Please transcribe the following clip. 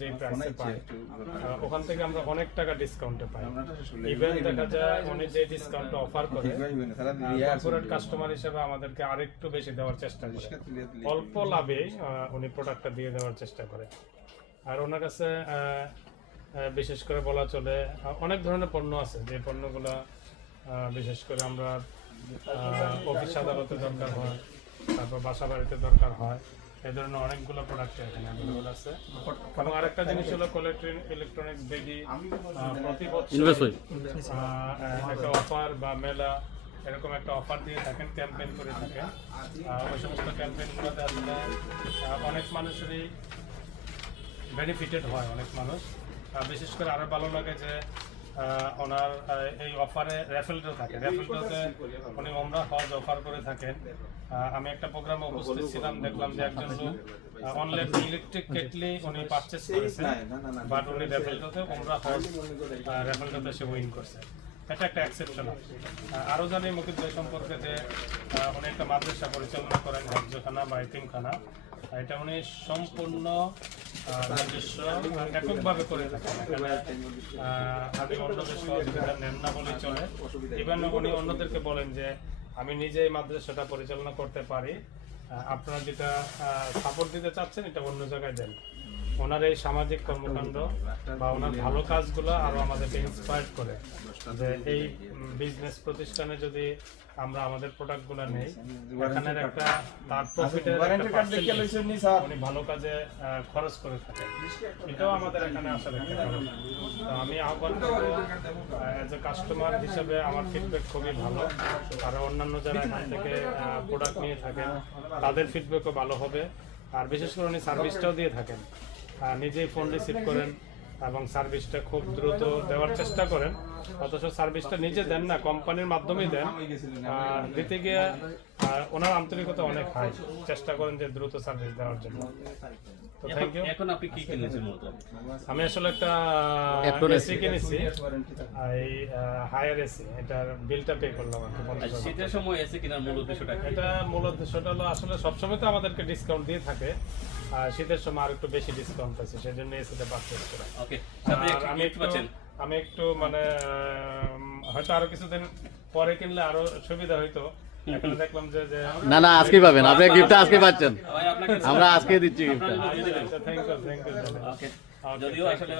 যে প্রাইসে পাই ওখান থেকে আমরা অনেক টাকা ডিসকাউন্টে পাই। ইভেন দেখা যায় উনি যে ডিসকাউন্ট অফার করে কর্পোরেট কাস্টমার হিসেবে আমাদেরকে আরেকটু বেশি দেওয়ার চেষ্টা করে, অল্প লাভে উনি প্রোডাক্টটা দিয়ে দেওয়ার চেষ্টা করে। আর ওনার কাছে বিশেষ করে বলা চলে অনেক ধরনের পণ্য আছে, যে পণ্যগুলো বিশেষ করে আমরা অফিস আদালতে দরকার হয়, তারপর বাসা বাড়িতে দরকার হয়, এই ধরনের অনেকগুলো প্রোডাক্ট এখানে অ্যাভেলেবল আছে। এবং আরেকটা জিনিস হলো ইলেকট্রনিক্স বেগি প্রতি বছর একটা অফার বা মেলা এরকম একটা অফার দিয়ে থাকেন, ক্যাম্পেইন করে থাকেন। ওই সমস্ত ক্যাম্পেইনগুলোতে আসলে অনেক মানুষেরই বেনিফিটেড হয়, অনেক মানুষ। বিশেষ করে আরও ভালো লাগে যে ওনার এই অফারে র্যাফেলটাও থাকে, র্যাফেলটাতে উনি ওমরা হজ অফার করে থাকেন। আমি একটা প্রোগ্রামে উপস্থিত ছিলাম, দেখলাম যে একজন লোক অনলাইন ইলেকট্রিক কেটলি উনি পারচেস করেছেন, বাট উনি র্যাফেলটাতে ওমরা হজ র্যাফেলটাতে সে উইন করছে। এটা একটা এক্সেপশনাল। আরও জানি মুকিব ভাই সম্পর্কে যে উনি একটা মাদ্রাসা পরিচালনা করেন, হজ্জখানা বা এতিমখানা। এটা উনি সম্পূর্ণ নিজস্ব এককভাবে করে থাকেন, এখানে আপনি অন্যদের সহযোগিতা নেন না বলেই চলে। ইভেন উনি অন্যদেরকে বলেন যে আমি নিজে এই মাদ্রাসাটা পরিচালনা করতে পারি, আপনারা যেটা সাপোর্ট দিতে চাচ্ছেন এটা অন্য জায়গায় দেন। ওনার এই সামাজিক কর্মকাণ্ড বা ওনার ভালো কাজগুলো আরও আমাদেরকে ইন্সপায়ার করে যে এই বিজনেস প্রতিষ্ঠানে যদি আমরা আমাদের প্রোডাক্টগুলো নেই, এখানের একটা তার প্রফিটের উনি ভালো কাজে খরচ করে থাকেন, এটাও আমাদের এখানে আসার একটা কারণ। তো আমি আহ্বান করব, অ্যাজ এ কাস্টমার হিসাবে আমার ফিডব্যাক খুবই ভালো, আর অন্যান্য যারা এখান থেকে প্রোডাক্ট নিয়ে থাকেন তাদের ফিডব্যাকও ভালো হবে। আর বিশেষ করে উনি সার্ভিসটাও দিয়ে থাকেন, নিজেই ফোন রিসিভ করেন এবং সার্ভিসটা খুব দ্রুত দেওয়ার চেষ্টা করেন, অথচ সার্ভিসটা নিজে দেন না, কোম্পানির মাধ্যমেই দেন। দিতে গিয়ে ওনার আন্তরিকতা অনেক হাই, চেষ্টা করেন যে দ্রুত সার্ভিস দেওয়ার জন্য। তো থ্যাংক ইউ। এখন আপনি কি কিনেছেন মূলত? আমি আসলে একটা এসি কিনেছি, এই হায়ার এসি, এটার বিলটা পে করলাম। শীতের সময় এসি কেনার মূল উদ্দেশ্যটা কি? এটা মূল উদ্দেশ্যটা হলো আসলে সবসময় তো আমাদেরকে ডিসকাউন্ট দিয়ে থাকে, শীতের সময় আর একটু বেশি ডিসকাউন্ট আছে, সেজন্য এসিটা পারচেজ করা। ওকে, আমি একটু মানে হয়তো আরো কিছুদিন পরে কিনলে আরো সুবিধা হইতো। এখন দেখলাম যে না আজকে পাবেন, আপনি গিফটটা আজকে পাচ্ছেন, আমরা আজকে দিচ্ছি গিফটটা। Thank you. যদিও আসলে